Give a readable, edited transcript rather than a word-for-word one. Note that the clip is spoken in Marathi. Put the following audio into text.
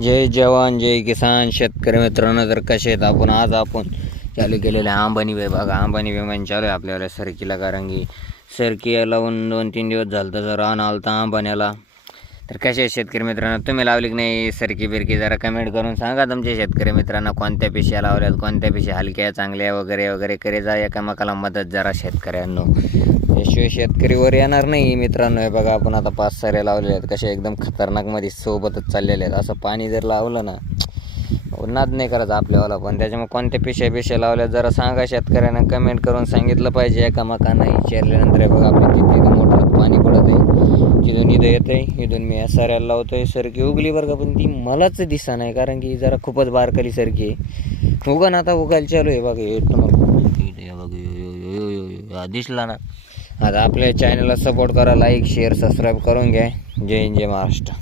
जय जवान जय किसान शेतकरी मित्रांनो, तर कसे आहेत आपण. आज आपण चालू केलेले अंबानी विभाग. अंबानी विमान चालू आहे आपल्याला सरकीला, कारण की सरकी लावून 2-3 दिवस झालं तर रान आलता अंबाण्याला. तर कसे आहेत शेतकरी मित्रांनो, तुम्ही लावली की नाही सरकी बिरकी? जरा कमेंट करून सांगा तुमच्या शेतकरी मित्रांना कोणत्या पिशव्या लावल्यात, कोणत्या पिशव्या हलक्या चांगल्या वगैरे वगैरे. करे जा एकामेकाला मदत जरा शेतकऱ्यांनो, त्याशिवाय शेतकरीवर येणार नाही मित्रांनो. हे बघा आपण आता 5 साऱ्या लावलेल्या आहेत, कशा एकदम खतरनाकमध्ये सोबतच चाललेल्या आहेत. असं पाणी जर लावलं ना, नाद नाही करायचं आपल्यावाला. पण त्याच्यामुळे कोणत्या पिशव्या लावल्या जरा सांगा शेतकऱ्यांना, कमेंट करून सांगितलं पाहिजे एकामेकांना. विचारल्यानंतर हे बघा आपल्या तिथे मोठं पाणी पडत आहे, तिथून इथं येतं आहे, इथून मी या साऱ्याला लावतोय. सरकी उगली बरं का, पण ती मलाच दिसा नाही, कारण की जरा खूपच बारकाली सरकी आहे. उगन आता उगायला चालू आहे बघा. दिसला ना. आता आपल्या चॅनलला सपोर्ट करा, लाईक शेअर सबस्क्राईब करून घ्या. जय हिंद जय महाराष्ट्र.